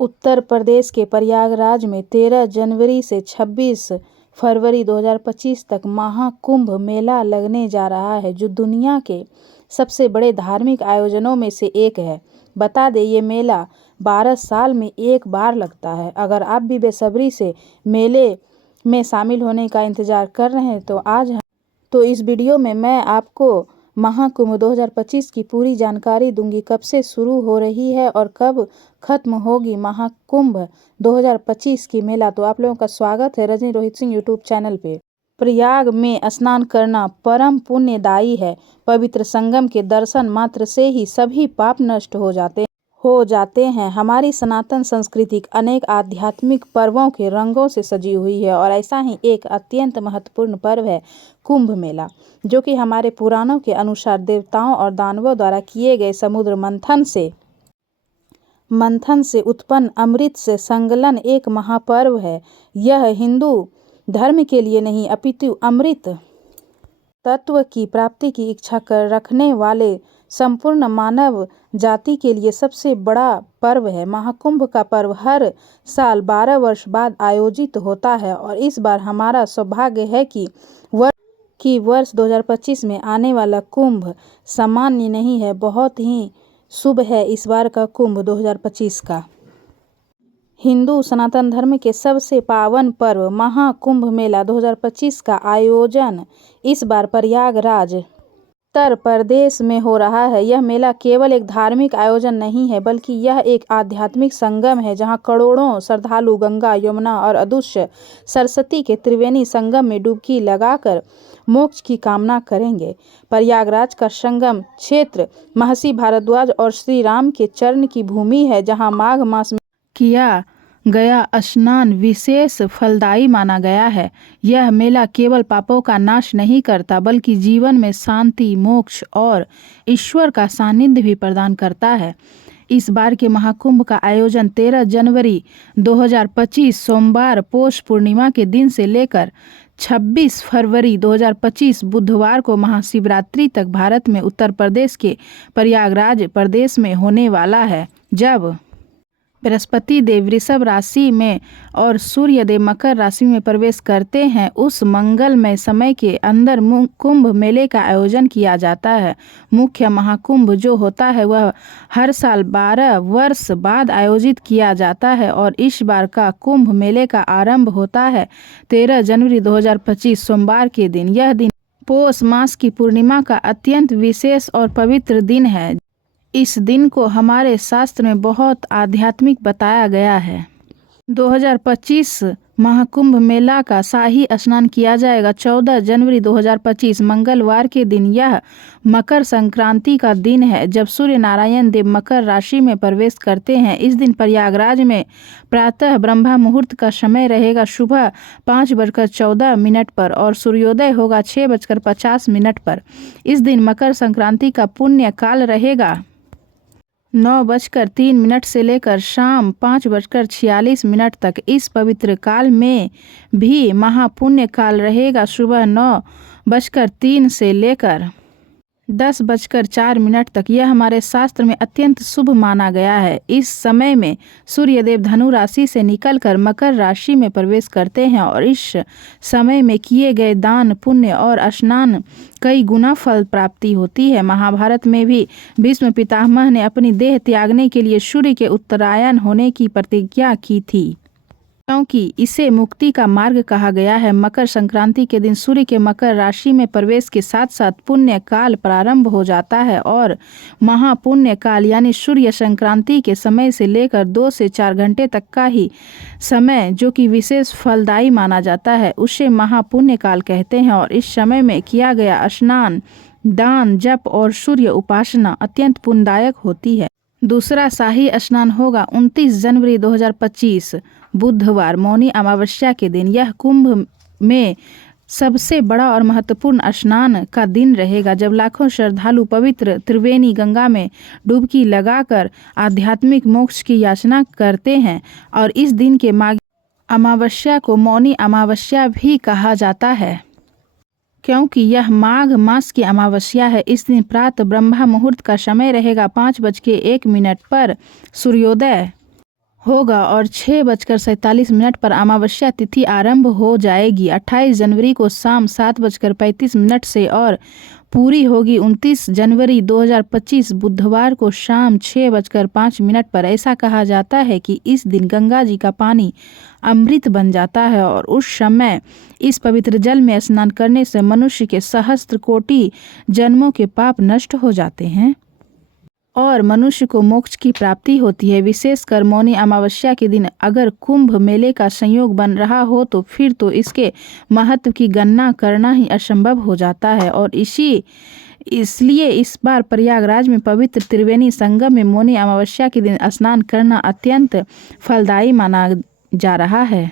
उत्तर प्रदेश के प्रयागराज में 13 जनवरी से 26 फरवरी 2025 तक महाकुंभ मेला लगने जा रहा है, जो दुनिया के सबसे बड़े धार्मिक आयोजनों में से एक है। बता दें, ये मेला 12 साल में एक बार लगता है। अगर आप भी बेसब्री से मेले में शामिल होने का इंतजार कर रहे हैं तो इस वीडियो में मैं आपको महाकुंभ 2025 की पूरी जानकारी दूंगी। कब से शुरू हो रही है और कब खत्म होगी महाकुंभ 2025 की मेला। तो आप लोगों का स्वागत है रजनी रोहित सिंह यूट्यूब चैनल पे। प्रयाग में स्नान करना परम पुण्यदायी है। पवित्र संगम के दर्शन मात्र से ही सभी पाप नष्ट हो जाते हैं। हमारी सनातन संस्कृति अनेक आध्यात्मिक पर्वों के रंगों से सजी हुई है और ऐसा ही एक अत्यंत महत्वपूर्ण पर्व है कुंभ मेला, जो कि हमारे पुराणों के अनुसार देवताओं और दानवों द्वारा किए गए समुद्र मंथन से उत्पन्न अमृत से संकलन एक महापर्व है। यह हिंदू धर्म के लिए नहीं अपितु अमृत तत्व की प्राप्ति की इच्छा रखने वाले संपूर्ण मानव जाति के लिए सबसे बड़ा पर्व है। महाकुंभ का पर्व हर साल 12 वर्ष बाद आयोजित होता है और इस बार हमारा सौभाग्य है कि वर्ष 2025 में आने वाला कुंभ सामान्य नहीं है, बहुत ही शुभ है। इस बार का कुंभ 2025 का हिंदू सनातन धर्म के सबसे पावन पर्व महाकुंभ मेला 2025 का आयोजन इस बार प्रयागराज उत्तर प्रदेश में हो रहा है। यह मेला केवल एक धार्मिक आयोजन नहीं है, बल्कि यह एक आध्यात्मिक संगम है, जहां करोड़ों श्रद्धालु गंगा, यमुना और अदृश्य सरस्वती के त्रिवेणी संगम में डुबकी लगाकर मोक्ष की कामना करेंगे। प्रयागराज का संगम क्षेत्र महर्षि भारद्वाज और श्री राम के चरण की भूमि है, जहां माघ मास में किया गया स्नान विशेष फलदायी माना गया है। यह मेला केवल पापों का नाश नहीं करता, बल्कि जीवन में शांति, मोक्ष और ईश्वर का सानिध्य भी प्रदान करता है। इस बार के महाकुंभ का आयोजन 13 जनवरी 2025 सोमवार पौष पूर्णिमा के दिन से लेकर 26 फरवरी 2025 बुधवार को महाशिवरात्रि तक भारत में उत्तर प्रदेश के प्रयागराज प्रदेश में होने वाला है। जब बृहस्पति देव वृषभ राशि में और सूर्य देव मकर राशि में प्रवेश करते हैं, उस मंगलमय समय के अंदर कुंभ मेले का आयोजन किया जाता है। मुख्य महाकुंभ जो होता है वह हर साल 12 वर्ष बाद आयोजित किया जाता है और इस बार का कुंभ मेले का आरंभ होता है 13 जनवरी 2025 सोमवार के दिन। यह दिन पौष मास की पूर्णिमा का अत्यंत विशेष और पवित्र दिन है। इस दिन को हमारे शास्त्र में बहुत आध्यात्मिक बताया गया है। 2025 महाकुंभ मेला का शाही स्नान किया जाएगा 14 जनवरी 2025 मंगलवार के दिन। यह मकर संक्रांति का दिन है, जब सूर्य नारायण देव मकर राशि में प्रवेश करते हैं। इस दिन प्रयागराज में प्रातः ब्रह्म मुहूर्त का समय रहेगा सुबह 5:14 पर और सूर्योदय होगा 6:50 पर। इस दिन मकर संक्रांति का पुण्य काल रहेगा 9:03 से लेकर शाम 5:46 तक। इस पवित्र काल में भी महापुण्य काल रहेगा सुबह 9:03 से लेकर 10:04 तक। यह हमारे शास्त्र में अत्यंत शुभ माना गया है। इस समय में सूर्यदेव धनु राशि से निकलकर मकर राशि में प्रवेश करते हैं और इस समय में किए गए दान, पुण्य और स्नान कई गुना फल प्राप्ति होती है। महाभारत में भी भीष्म पितामह ने अपनी देह त्यागने के लिए सूर्य के उत्तरायण होने की प्रतिज्ञा की थी, क्योंकि इसे मुक्ति का मार्ग कहा गया है। मकर संक्रांति के दिन सूर्य के मकर राशि में प्रवेश के साथ साथ पुण्य काल प्रारंभ हो जाता है और महापुण्य काल यानी सूर्य संक्रांति के समय से लेकर 2 से 4 घंटे तक का ही समय, जो कि विशेष फलदायी माना जाता है, उसे महापुण्य काल कहते हैं। और इस समय में किया गया स्नान, दान, जप और सूर्य उपासना अत्यंत पुण्यदायक होती है। दूसरा शाही स्नान होगा 29 जनवरी 2025 बुधवार मौनी अमावस्या के दिन। यह कुंभ में सबसे बड़ा और महत्वपूर्ण स्नान का दिन रहेगा, जब लाखों श्रद्धालु पवित्र त्रिवेणी गंगा में डुबकी लगाकर आध्यात्मिक मोक्ष की याचना करते हैं। और इस दिन के माघ अमावस्या को मौनी अमावस्या भी कहा जाता है, क्योंकि यह माघ मास की अमावस्या है। इस दिन प्रातः ब्रह्म मुहूर्त का समय रहेगा 5:01 पर सूर्योदय होगा और 6:47 पर अमावस्या तिथि आरंभ हो जाएगी। 28 जनवरी को शाम 7:35 से और पूरी होगी 29 जनवरी 2025 बुधवार को शाम 6:05 पर। ऐसा कहा जाता है कि इस दिन गंगा जी का पानी अमृत बन जाता है और उस समय इस पवित्र जल में स्नान करने से मनुष्य के सहस्त्र कोटि जन्मों के पाप नष्ट हो जाते हैं और मनुष्य को मोक्ष की प्राप्ति होती है। विशेषकर मौनी अमावस्या के दिन अगर कुंभ मेले का संयोग बन रहा हो तो फिर तो इसके महत्व की गणना करना ही असंभव हो जाता है और इसलिए इस बार प्रयागराज में पवित्र त्रिवेणी संगम में मौनी अमावस्या के दिन स्नान करना अत्यंत फलदायी माना जा रहा है।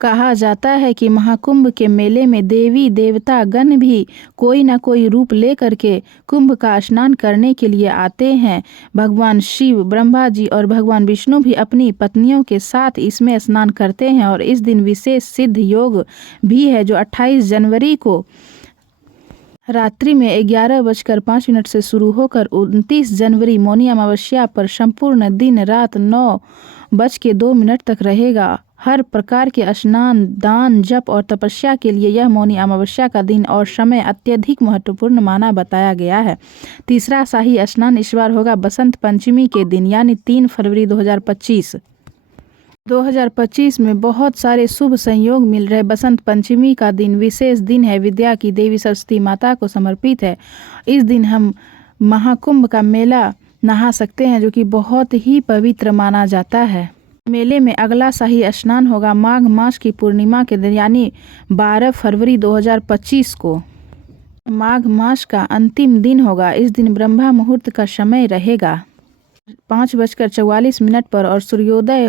कहा जाता है कि महाकुंभ के मेले में देवी देवता गण भी कोई न कोई रूप लेकर के कुंभ का स्नान करने के लिए आते हैं। भगवान शिव, ब्रह्मा जी और भगवान विष्णु भी अपनी पत्नियों के साथ इसमें स्नान करते हैं और इस दिन विशेष सिद्ध योग भी है जो 28 जनवरी को रात्रि में 11:05 से शुरू होकर 29 जनवरी मौनी अमावस्या पर संपूर्ण दिन रात 9:02 तक रहेगा। हर प्रकार के स्नान, दान, जप और तपस्या के लिए यह मौनी अमावस्या का दिन और समय अत्यधिक महत्वपूर्ण माना बताया गया है। तीसरा शाही स्नान इस बार होगा बसंत पंचमी के दिन यानी 3 फरवरी 2025। 2025 में बहुत सारे शुभ संयोग मिल रहे। बसंत पंचमी का दिन विशेष दिन है, विद्या की देवी सरस्वती माता को समर्पित है। इस दिन हम महाकुंभ का मेला नहा सकते हैं जो कि बहुत ही पवित्र माना जाता है। मेले में अगला शाही स्नान होगा माघ मास की पूर्णिमा के दिन यानी 12 फरवरी 2025 को। माघ मास का अंतिम दिन होगा। इस दिन ब्रह्मा मुहूर्त का समय रहेगा 5:44 पर और सूर्योदय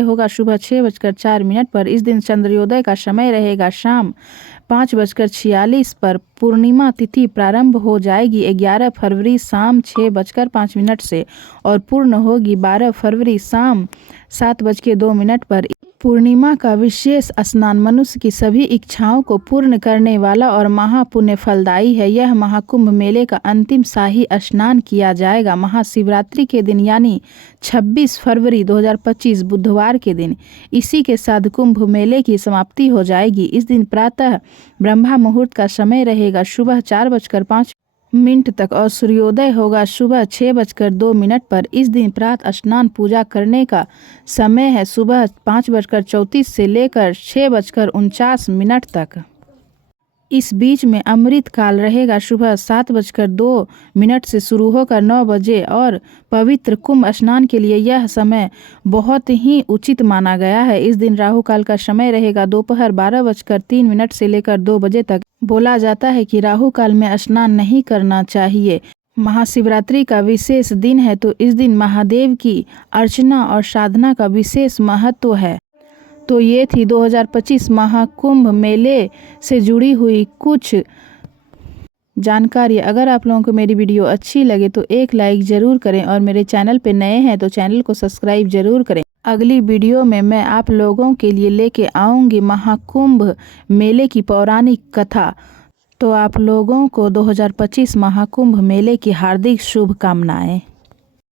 होगा सुबह 6:04 पर। इस दिन चंद्रोदय का समय रहेगा शाम 5:46 पर। पूर्णिमा तिथि प्रारंभ हो जाएगी 11 फरवरी शाम 6:05 से और पूर्ण होगी 12 फरवरी शाम 7:02 पर। पूर्णिमा का विशेष स्नान मनुष्य की सभी इच्छाओं को पूर्ण करने वाला और महापुण्य फलदायी है। यह महाकुंभ मेले का अंतिम शाही स्नान किया जाएगा महाशिवरात्रि के दिन यानी 26 फरवरी 2025 बुधवार के दिन। इसी के साथ कुंभ मेले की समाप्ति हो जाएगी। इस दिन प्रातः ब्रह्मा मुहूर्त का समय रहेगा सुबह 4:05 तक और सूर्योदय होगा सुबह 6:02 पर। इस दिन प्रातः स्नान पूजा करने का समय है सुबह 5:34 से लेकर 6:49 तक। इस बीच में अमृत काल रहेगा सुबह 7:02 से शुरू होकर 9 बजे और पवित्र कुंभ स्नान के लिए यह समय बहुत ही उचित माना गया है। इस दिन राहु काल का समय रहेगा दोपहर 12:03 से लेकर 2 बजे तक। बोला जाता है कि राहु काल में स्नान नहीं करना चाहिए। महाशिवरात्रि का विशेष दिन है तो इस दिन महादेव की अर्चना और साधना का विशेष महत्व है। तो ये थी 2025 महाकुंभ मेले से जुड़ी हुई कुछ जानकारी। अगर आप लोगों को मेरी वीडियो अच्छी लगे तो एक लाइक ज़रूर करें और मेरे चैनल पे नए हैं तो चैनल को सब्सक्राइब ज़रूर करें। अगली वीडियो में मैं आप लोगों के लिए लेके आऊँगी महाकुंभ मेले की पौराणिक कथा। तो आप लोगों को 2025 महाकुंभ मेले की हार्दिक शुभकामनाएं।